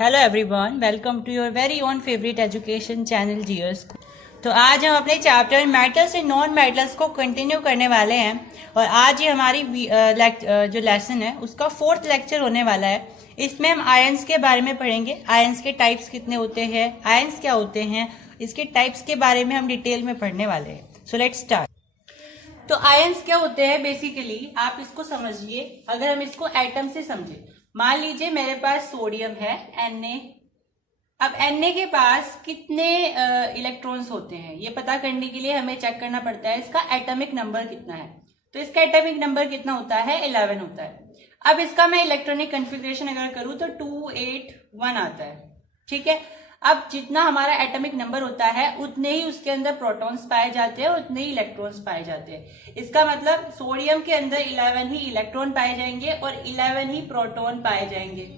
Hello everyone, welcome to your very own favourite education channel जियोस। तो आज हम अपने chapter metals and non metals को कंटिन्यू करने वाले हैं और आज ये हमारी जो लेसन है उसका 4th लेक्चर होने वाला है। इसमें हम आयंस के बारे में पढ़ेंगे। आयंस के टाइप्स कितने होते हैं, आयंस क्या होते हैं, इसके टाइप्स के बारे में हम डिटेल में पढ़ने वाले हैं। So let's start. तो आयंस क्या होते हैं, बेसिकली आप इसको समझिए। अगर हम इसको एटम से समझे, मान लीजिए मेरे पास सोडियम है Na। अब Na के पास कितने इलेक्ट्रॉन्स होते हैं ये पता करने के लिए हमें चेक करना पड़ता है इसका एटॉमिक नंबर कितना है। तो इसका एटॉमिक नंबर कितना होता है, 11 होता है। अब इसका मैं इलेक्ट्रॉनिक कन्फिग्रेशन अगर करूं तो 281 आता है, ठीक है। अब जितना हमारा एटॉमिक नंबर होता है उतने ही उसके अंदर प्रोटॉन्स पाए जाते हैं, उतने ही इलेक्ट्रॉन्स पाए जाते हैं। इसका मतलब सोडियम के अंदर 11 ही इलेक्ट्रॉन पाए जाएंगे और 11 ही प्रोटॉन पाए जाएंगे।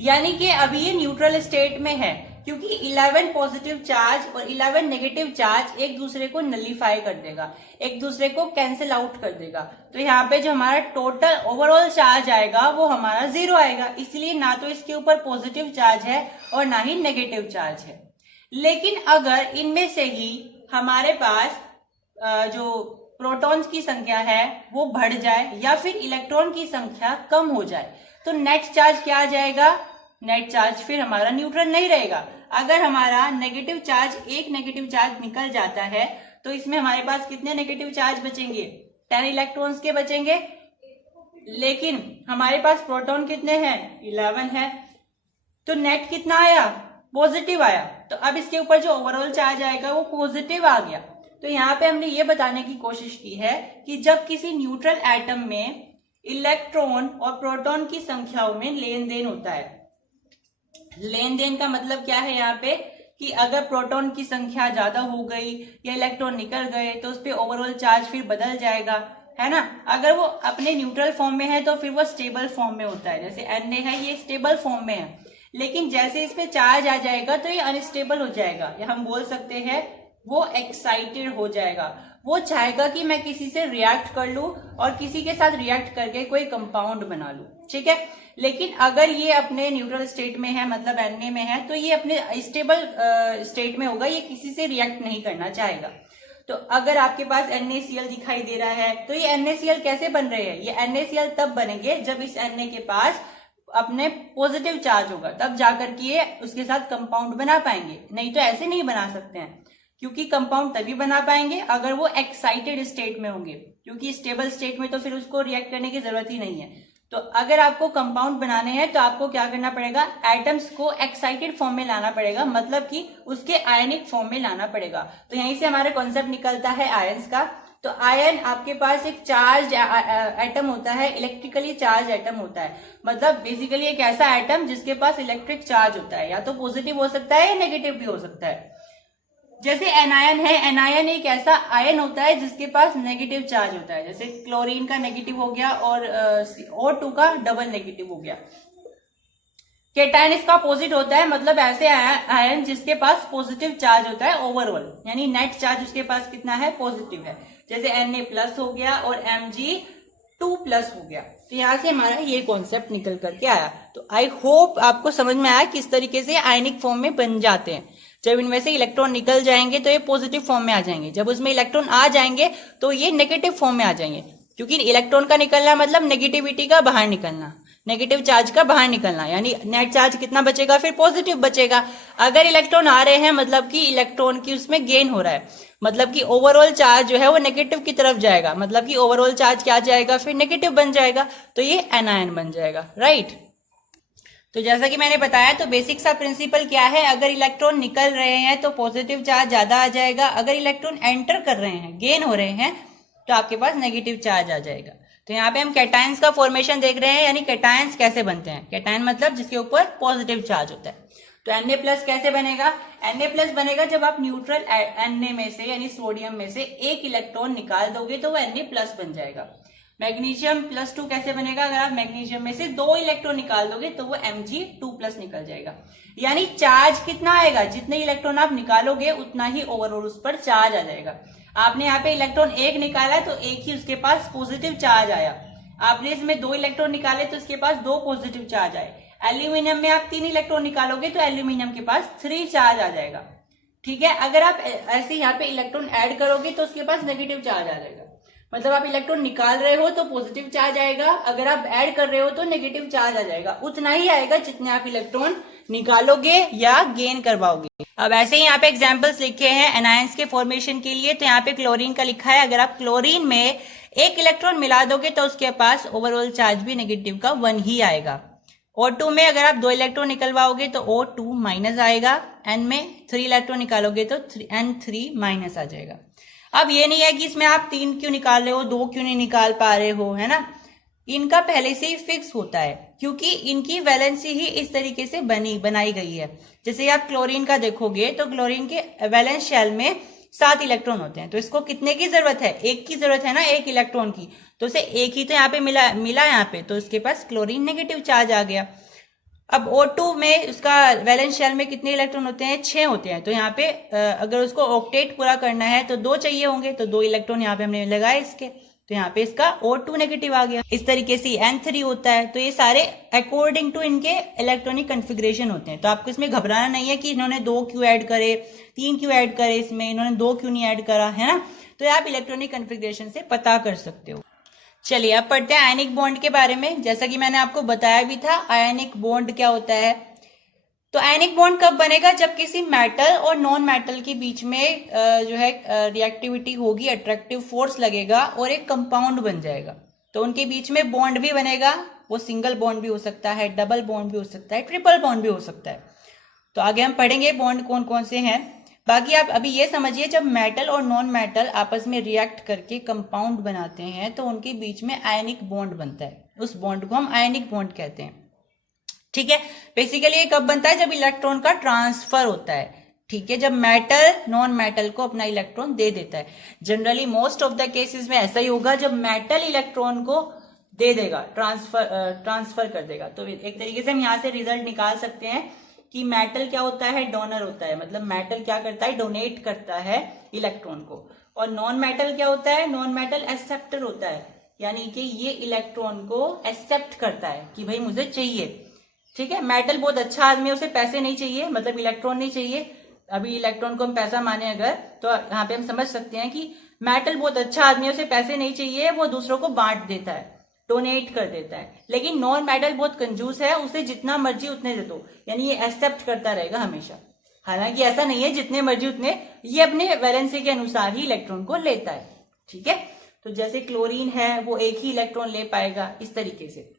यानी कि अभी ये न्यूट्रल स्टेट में है क्योंकि 11 पॉजिटिव चार्ज और 11 नेगेटिव चार्ज एक दूसरे को नलीफाई कर देगा, एक दूसरे को कैंसिल आउट कर देगा। तो यहाँ पे जो हमारा टोटल ओवरऑल चार्ज आएगा वो हमारा 0 आएगा। इसलिए ना तो इसके ऊपर पॉजिटिव चार्ज है और ना ही नेगेटिव चार्ज है। लेकिन अगर इनमें से ही हमारे पास जो प्रोटॉन्स की संख्या है वो बढ़ जाए या फिर इलेक्ट्रॉन की संख्या कम हो जाए तो नेट चार्ज क्या आ जाएगा, नेट चार्ज फिर हमारा न्यूट्रल नहीं रहेगा। अगर हमारा नेगेटिव चार्ज, एक नेगेटिव चार्ज निकल जाता है तो इसमें हमारे पास कितने नेगेटिव चार्ज बचेंगे, 10 इलेक्ट्रॉन्स के बचेंगे। लेकिन हमारे पास प्रोटॉन कितने हैं, 11 है। तो नेट कितना आया, पॉजिटिव आया। तो अब इसके ऊपर जो ओवरऑल चार्ज आएगा वो पॉजिटिव आ गया। तो यहाँ पे हमने ये बताने की कोशिश की है कि जब किसी न्यूट्रल एटम में इलेक्ट्रॉन और प्रोटॉन की संख्याओं में लेन देन होता है। लेन देन का मतलब क्या है यहाँ पे कि अगर प्रोटॉन की संख्या ज्यादा हो गई या इलेक्ट्रॉन निकल गए तो उस पर ओवरऑल चार्ज फिर बदल जाएगा, है ना। अगर वो अपने न्यूट्रल फॉर्म में है तो फिर वो स्टेबल फॉर्म में होता है। जैसे Na है, ये स्टेबल फॉर्म में है। लेकिन जैसे इस पे चार्ज आ जाएगा तो ये अनस्टेबल हो जाएगा, या हम बोल सकते हैं वो एक्साइटेड हो जाएगा। वो चाहेगा कि मैं किसी से रिएक्ट कर लूं और किसी के साथ रिएक्ट करके कोई कंपाउंड बना लूं, ठीक है। लेकिन अगर ये अपने न्यूट्रल स्टेट में है, मतलब Na में है, तो ये अपने स्टेबल स्टेट में होगा, ये किसी से रिएक्ट नहीं करना चाहेगा। तो अगर आपके पास NaCl दिखाई दे रहा है तो ये NaCl कैसे बन रहे हैं, ये NaCl तब बनेंगे जब इस Na के पास अपने पॉजिटिव चार्ज होगा, तब जाकर के ये उसके साथ कंपाउंड बना पाएंगे। नहीं तो ऐसे नहीं बना सकते हैं, क्योंकि कंपाउंड तभी बना पाएंगे अगर वो एक्साइटेड स्टेट में होंगे, क्योंकि स्टेबल स्टेट में तो फिर उसको रिएक्ट करने की जरूरत ही नहीं है। तो अगर आपको कंपाउंड बनाने हैं तो आपको क्या करना पड़ेगा, एटम्स को एक्साइटेड फॉर्म में लाना पड़ेगा, मतलब कि उसके आयनिक फॉर्म में लाना पड़ेगा। तो यहीं से हमारा कॉन्सेप्ट निकलता है आयंस का। तो आयन आपके पास एक चार्ज एटम होता है, इलेक्ट्रिकली चार्ज एटम होता है। मतलब बेसिकली एक ऐसा एटम जिसके पास इलेक्ट्रिक चार्ज होता है, या तो पॉजिटिव हो सकता है या नेगेटिव भी हो सकता है। जैसे एनायन है, एनायन एक ऐसा आयन होता है जिसके पास नेगेटिव चार्ज होता है। जैसे क्लोरीन का नेगेटिव हो गया और O2 का डबल नेगेटिव हो गया। केटायन इसका अपोजिट होता है, मतलब ऐसे आयन जिसके पास पॉजिटिव चार्ज होता है ओवरऑल, यानी नेट चार्ज उसके पास कितना है, पॉजिटिव है। जैसे Na+ हो गया और Mg2+ हो गया। तो यहाँ से हमारा ये कॉन्सेप्ट निकल करके आया। तो आई होप आपको समझ में आया किस तरीके से आयनिक फॉर्म में बन जाते हैं। जब इनमें से इलेक्ट्रॉन निकल जाएंगे तो ये पॉजिटिव फॉर्म में आ जाएंगे, जब उसमें इलेक्ट्रॉन आ जाएंगे तो ये नेगेटिव फॉर्म में आ जाएंगे। क्योंकि इलेक्ट्रॉन का निकलना मतलब नेगेटिविटी का बाहर निकलना, नेगेटिव चार्ज का बाहर निकलना, यानी नेट चार्ज कितना बचेगा, फिर पॉजिटिव बचेगा। अगर इलेक्ट्रॉन आ रहे हैं मतलब कि इलेक्ट्रॉन की उसमें गेन हो रहा है, मतलब कि ओवरऑल चार्ज जो है वो नेगेटिव की तरफ जाएगा, मतलब कि ओवरऑल चार्ज क्या जाएगा, फिर नेगेटिव बन जाएगा, तो ये एनायन बन जाएगा, राइट। तो जैसा कि मैंने बताया, तो बेसिक सा प्रिंसिपल क्या है, अगर इलेक्ट्रॉन निकल रहे हैं तो पॉजिटिव चार्ज ज्यादा आ जाएगा, अगर इलेक्ट्रॉन एंटर कर रहे हैं, गेन हो रहे हैं, तो आपके पास नेगेटिव चार्ज आ जाएगा। तो यहाँ पे हम कैटायंस का फॉर्मेशन देख रहे हैं, यानी कैटायंस कैसे बनते हैं। कैटायन मतलब जिसके ऊपर पॉजिटिव चार्ज होता है। तो Na+ कैसे बनेगा, Na+ बनेगा जब आप न्यूट्रल Na में से, यानी सोडियम में से एक इलेक्ट्रॉन निकाल दोगे तो वो Na+ बन जाएगा। मैग्नीशियम+2 कैसे बनेगा, अगर आप मैग्नीशियम में से 2 इलेक्ट्रॉन निकाल दोगे तो वो Mg2+ निकल जाएगा। यानी चार्ज कितना आएगा, जितने इलेक्ट्रॉन आप निकालोगे उतना ही ओवरऑल उस पर चार्ज आ जाएगा। आपने यहाँ पे इलेक्ट्रॉन 1 निकाला है तो एक ही उसके पास पॉजिटिव चार्ज आया। आपने इसमें 2 इलेक्ट्रॉन निकाले तो इसके पास 2 पॉजिटिव चार्ज आए। एल्यूमिनियम में आप 3 इलेक्ट्रॉन निकालोगे तो एल्यूमिनियम के पास 3 चार्ज आ जाएगा। ठीक है, अगर आप ऐसे यहाँ पे इलेक्ट्रॉन ऐड करोगे तो उसके पास नेगेटिव चार्ज आ जाएगा। मतलब आप इलेक्ट्रॉन निकाल रहे हो तो पॉजिटिव चार्ज आएगा, अगर आप ऐड कर रहे हो तो नेगेटिव चार्ज आ जाएगा। उतना ही आएगा जितने आप इलेक्ट्रॉन निकालोगे या गेन करवाओगे। अब ऐसे ही यहाँ पे एग्जांपल्स लिखे हैं एनायंस के फॉर्मेशन के लिए। तो यहाँ पे क्लोरीन का लिखा है, अगर आप क्लोरीन में 1 इलेक्ट्रॉन मिला दोगे तो उसके पास ओवरऑल चार्ज भी नेगेटिव का 1 ही आएगा। O2 में अगर आप 2 इलेक्ट्रॉन निकलवाओगे तो O2 माइनस आएगा, N में 3 इलेक्ट्रॉन निकालोगे तो N3 माइनस आ जाएगा। अब ये नहीं है कि इसमें आप 3 क्यों निकाल रहे हो, 2 क्यों नहीं निकाल पा रहे हो, है ना। इनका पहले से ही फिक्स होता है क्योंकि इनकी वैलेंसी ही इस तरीके से बनाई गई है। जैसे आप क्लोरीन का देखोगे तो क्लोरीन के वैलेंस शेल में 7 इलेक्ट्रॉन होते हैं, तो इसको कितने की जरूरत है, 1 की जरूरत है ना, 1 इलेक्ट्रॉन की। तो उसे 1 ही तो यहाँ पे मिला यहाँ पे, तो उसके पास क्लोरीन नेगेटिव चार्ज आ गया। अब O2 में उसका वैलेंस शेल में कितने इलेक्ट्रॉन होते हैं, 6 होते हैं। तो यहाँ पे अगर उसको ऑक्टेट पूरा करना है तो 2 चाहिए होंगे, तो 2 इलेक्ट्रॉन यहाँ पे हमने लगाए इसके, तो यहाँ पे इसका O2 नेगेटिव आ गया। इस तरीके से N3 होता है। तो ये सारे अकॉर्डिंग टू इनके इलेक्ट्रॉनिक कन्फिग्रेशन होते हैं। तो आपको इसमें घबराना नहीं है कि इन्होंने 2 क्यों ऐड करे, 3 क्यों ऐड करे, इसमें इन्होंने 2 क्यों नहीं ऐड करा, है ना। तो आप इलेक्ट्रॉनिक कन्फिग्रेशन से पता कर सकते हो। चलिए अब पढ़ते हैं आयनिक बॉन्ड के बारे में। जैसा कि मैंने आपको बताया भी था आयनिक बॉन्ड क्या होता है। तो आयनिक बॉन्ड कब बनेगा, जब किसी मेटल और नॉन मेटल के बीच में जो है रिएक्टिविटी होगी, अट्रैक्टिव फोर्स लगेगा और एक कंपाउंड बन जाएगा। तो उनके बीच में बॉन्ड भी बनेगा, वो सिंगल बॉन्ड भी हो सकता है, डबल बॉन्ड भी हो सकता है, ट्रिपल बॉन्ड भी हो सकता है। तो आगे हम पढ़ेंगे बॉन्ड कौन कौन से हैं। बाकी आप अभी ये समझिए, जब मेटल और नॉन मेटल आपस में रिएक्ट करके कंपाउंड बनाते हैं तो उनके बीच में आयनिक बॉन्ड बनता है। उस बॉन्ड को हम आयनिक बॉन्ड कहते हैं। ठीक है, बेसिकली ये कब बनता है, जब इलेक्ट्रॉन का ट्रांसफर होता है। ठीक है, जब मेटल नॉन मेटल को अपना इलेक्ट्रॉन दे देता है। Generally most of the cases में ऐसा ही होगा, जब मेटल इलेक्ट्रॉन को दे देगा, ट्रांसफर कर देगा। तो एक तरीके से हम यहाँ से रिजल्ट निकाल सकते हैं कि मेटल क्या होता है, डोनर होता है। मतलब मेटल क्या करता है, डोनेट करता है इलेक्ट्रॉन को। और नॉन मेटल क्या होता है, नॉन मेटल एक्सेप्टर होता है, यानी कि ये इलेक्ट्रॉन को एक्सेप्ट करता है कि भाई मुझे चाहिए। ठीक है, मेटल बहुत अच्छा आदमी है, उसे पैसे नहीं चाहिए, मतलब इलेक्ट्रॉन नहीं चाहिए। अभी इलेक्ट्रॉन को हम पैसा माने अगर, तो यहाँ पे हम समझ सकते हैं कि मेटल बहुत अच्छा आदमी है, उसे पैसे नहीं चाहिए, वो दूसरों को बांट देता है, डोनेट कर देता है। लेकिन नॉन मेटल बहुत कंजूस है, उसे जितना मर्जी उतने दे दो, यानी ये एक्सेप्ट करता रहेगा हमेशा। हालांकि ऐसा नहीं है जितने मर्जी उतने, ये अपने वैलेंसी के अनुसार ही इलेक्ट्रॉन को लेता है। ठीक है, तो जैसे क्लोरीन है वो 1 ही इलेक्ट्रॉन ले पाएगा, इस तरीके से।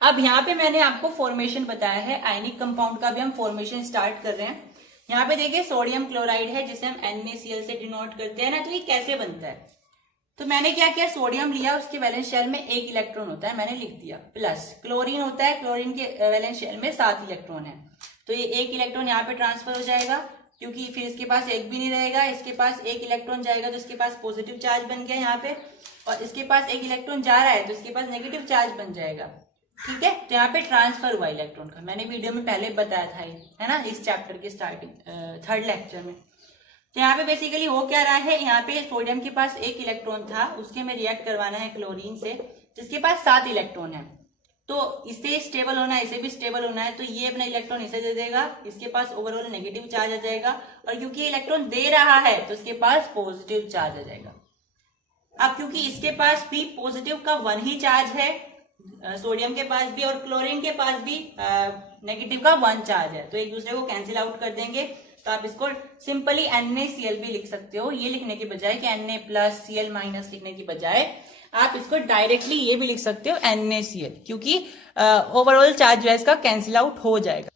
अब यहाँ पे मैंने आपको फॉर्मेशन बताया है, आयनिक कंपाउंड का भी हम फॉर्मेशन स्टार्ट कर रहे हैं। यहाँ पे देखिए सोडियम क्लोराइड है जिसे हम NaCl से डिनोट करते हैं ना। तो ये कैसे बनता है, तो मैंने क्या किया, सोडियम लिया, उसके वैलेंस शेल में 1 इलेक्ट्रॉन होता है, मैंने लिख दिया, प्लस क्लोरीन होता है, क्लोरीन के वैलेंस शेल में 7 इलेक्ट्रॉन है। तो ये 1 इलेक्ट्रॉन यहाँ पे ट्रांसफर हो जाएगा, क्योंकि फिर इसके पास 1 भी नहीं रहेगा, इसके पास 1 इलेक्ट्रॉन जाएगा तो इसके पास पॉजिटिव चार्ज बन गया यहाँ पे, और इसके पास 1 इलेक्ट्रॉन जा रहा है तो इसके पास नेगेटिव चार्ज बन जाएगा। ठीक है, तो यहाँ पे ट्रांसफर हुआ इलेक्ट्रॉन का, मैंने वीडियो में पहले बताया था, है ना, इस चैप्टर के स्टार्टिंग 3rd लेक्चर में। तो यहाँ पे बेसिकली हो क्या रहा है, यहाँ पे सोडियम के पास 1 इलेक्ट्रॉन था, उसके में रिएक्ट करवाना है क्लोरीन से जिसके पास 7 इलेक्ट्रॉन है। तो इससे स्टेबल होना है, इसे भी स्टेबल होना है, तो ये अपना इलेक्ट्रॉन इसे दे देगा, इसके पास ओवरऑल नेगेटिव चार्ज आ जाएगा, और क्योंकि ये इलेक्ट्रॉन दे रहा है तो इसके पास पॉजिटिव चार्ज आ जाएगा। अब क्योंकि इसके पास भी पॉजिटिव का 1 ही चार्ज है, सोडियम के पास भी और क्लोरीन के पास भी नेगेटिव का 1 चार्ज है, तो एक दूसरे को कैंसिल आउट कर देंगे। तो आप इसको सिंपली NaCl भी लिख सकते हो, ये लिखने के बजाय कि Na+Cl- लिखने की बजाय आप इसको डायरेक्टली ये भी लिख सकते हो NaCl, क्योंकि ओवरऑल चार्ज जो है इसका कैंसिल आउट हो जाएगा।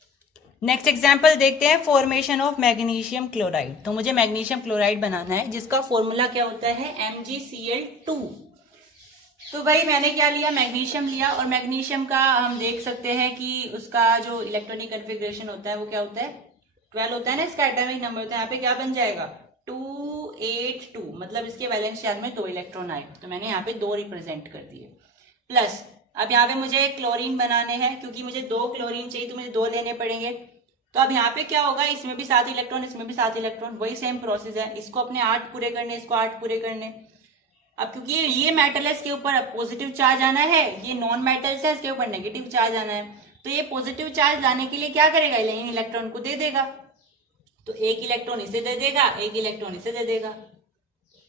नेक्स्ट एग्जांपल देखते हैं, फॉर्मेशन ऑफ मैग्नीशियम क्लोराइड। तो मुझे मैग्नीशियम क्लोराइड बनाना है जिसका फॉर्मूला क्या होता है, MgCl2। तो भाई मैंने क्या लिया, मैग्नीशियम लिया, और मैग्नीशियम का हम देख सकते हैं कि उसका जो इलेक्ट्रॉनिक कन्फिग्रेशन होता है वो क्या होता है, 12 होता है ना, इसका एटॉमिक नंबर होता है। यहाँ पे क्या बन जाएगा, 282, मतलब इसके वैलेंस शेल में 2 इलेक्ट्रॉन आए, तो मैंने यहाँ पे 2 रिप्रेजेंट कर दिए। प्लस अब यहाँ पे मुझे क्लोरीन बनाने हैं, क्योंकि मुझे 2 क्लोरीन चाहिए तो मुझे 2 लेने पड़ेंगे। तो अब यहाँ पे क्या होगा, इसमें भी 7 इलेक्ट्रॉन, इसमें भी 7 इलेक्ट्रॉन, वही सेम प्रोसेस है, इसको अपने 8 पूरे करने, इसको 8 पूरे करने। अब क्योंकि ये मेटल है, इसके ऊपर पॉजिटिव चार्ज आना है, ये नॉन मेटल है, इसके ऊपर नेगेटिव चार्ज आना है, तो ये पॉजिटिव चार्ज लाने के लिए क्या करेगा, इन इलेक्ट्रॉन को दे देगा। तो एक इलेक्ट्रॉन इसे दे देगा, एक इलेक्ट्रॉन इसे दे देगा,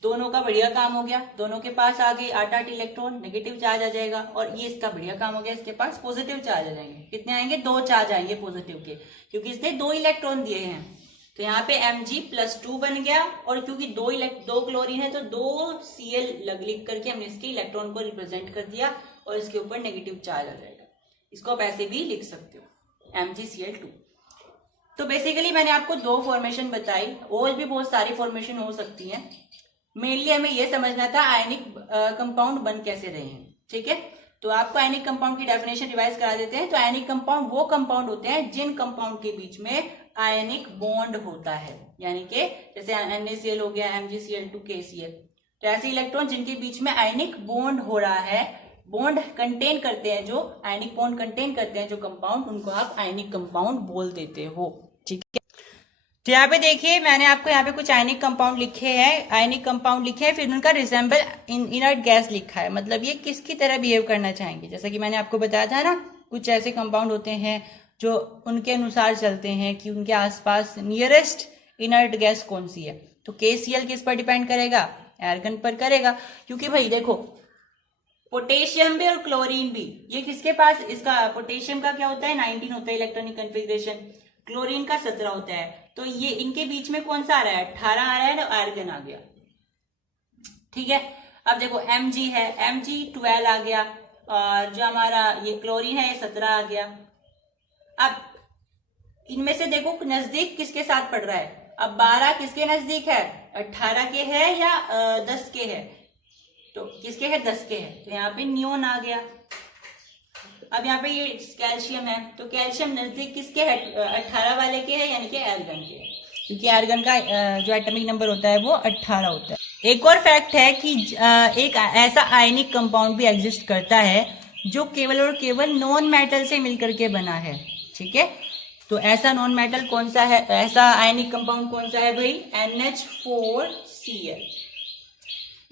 दोनों का बढ़िया काम हो गया। दोनों के पास आ गए 8 इलेक्ट्रॉन, नेगेटिव चार्ज आ जाएगा, और ये इसका बढ़िया काम हो गया, इसके पास पॉजिटिव चार्ज आ जाएंगे। कितने आएंगे, 2 चार्ज आएंगे पॉजिटिव के, क्योंकि इसने 2 इलेक्ट्रॉन दिए हैं। तो यहाँ पे Mg+2 बन गया, और क्योंकि 2 क्लोरीन है तो 2 Cl लिख करके हमने इसके इलेक्ट्रॉन को रिप्रेजेंट कर दिया, और इसके ऊपर नेगेटिव चार्ज आ जाएगा। इसको आप ऐसे भी लिख सकते हो, MgCl2। तो बेसिकली मैंने आपको 2 फॉर्मेशन बताई, और भी बहुत सारी फॉर्मेशन हो सकती है। मेनली हमें यह समझना था आयनिक कंपाउंड बन कैसे रहे हैं, ठीक है। तो आपको आयनिक कंपाउंड की डेफिनेशन रिवाइज करा देते हैं। तो आयनिक कंपाउंड वो कंपाउंड होते हैं जिन कंपाउंड के बीच में आयनिक बॉन्ड होता है, यानी कि जैसे NaCl हो गया, MgCl2, KCl। तो ऐसे इलेक्ट्रॉन जिनके बीच में आयनिक बॉन्ड हो रहा है, बॉन्ड कंटेन करते हैं, जो आयनिक बॉन्ड कंटेन करते हैं जो कंपाउंड, उनको आप आयनिक कंपाउंड बोल देते हो, ठीक है। तो यहाँ पे देखिए मैंने आपको यहाँ पे कुछ आयनिक कंपाउंड लिखे हैं, फिर उनका रिजेंबल इनर्ट गैस लिखा है, मतलब ये किसकी तरह बिहेव करना चाहेंगे। जैसा कि मैंने आपको बताया था ना, कुछ ऐसे कंपाउंड होते हैं जो उनके अनुसार चलते हैं कि उनके आसपास नियरेस्ट इनर्ट गैस कौन सी है। तो KCl किस पर डिपेंड करेगा, आर्गन पर करेगा, क्योंकि भाई देखो पोटेशियम भी और क्लोरीन भी, ये किसके पास, इसका पोटेशियम का क्या होता है 19 होता है इलेक्ट्रॉनिक कन्फिग्रेशन, क्लोरीन का 17 होता है। तो ये इनके बीच में कौन सा आ रहा है, 18 आ रहा है, तो आर्गन आ गया, ठीक है। अब देखो Mg है, Mg12 आ गया, और जो हमारा ये क्लोरीन है ये 17 आ गया। अब इनमें से देखो नजदीक किसके साथ पड़ रहा है, अब 12 किसके नजदीक है, 18 के है या 10 के है, तो किसके है, 10 के है। तो यहाँ पे नियोन आ गया। अब यहाँ पे ये कैल्शियम है, तो कैल्शियम नजदीक किसके है, 18 वाले के है, यानी कि आर्गन के है, क्योंकि आर्गन का जो एटॉमिक नंबर होता है वो 18 होता है। एक और फैक्ट है कि एक ऐसा आयनिक कंपाउंड भी एग्जिस्ट करता है जो केवल और केवल नॉन मेटल से मिलकर के बना है, ठीक है। तो ऐसा नॉन मेटल कौन सा है, ऐसा आयनिक कंपाउंड कौन सा है भाई, NH4Cl।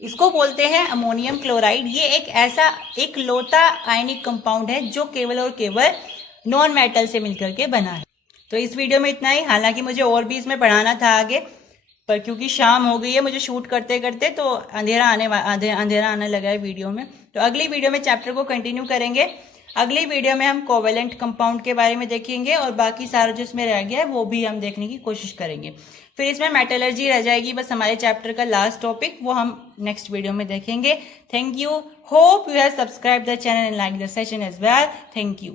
इसको बोलते हैं अमोनियम क्लोराइड। ये एक ऐसा एक लौता आयनिक कंपाउंड है जो केवल और केवल नॉन मेटल से मिलकर के बना है। तो इस वीडियो में इतना ही, हालांकि मुझे और भी इसमें पढ़ाना था आगे, पर क्योंकि शाम हो गई है मुझे शूट करते करते, तो अंधेरा आने लगा है वीडियो में। तो अगली वीडियो में चैप्टर को कंटिन्यू करेंगे। अगली वीडियो में हम कोवेलेंट कंपाउंड के बारे में देखेंगे, और बाकी सारा जो इसमें रह गया है वो भी हम देखने की कोशिश करेंगे। फिर इसमें मेटलर्जी रह जाएगी, बस हमारे चैप्टर का लास्ट टॉपिक, वो हम नेक्स्ट वीडियो में देखेंगे। Thank you, hope you have subscribe the channel and like the session as well. Thank you.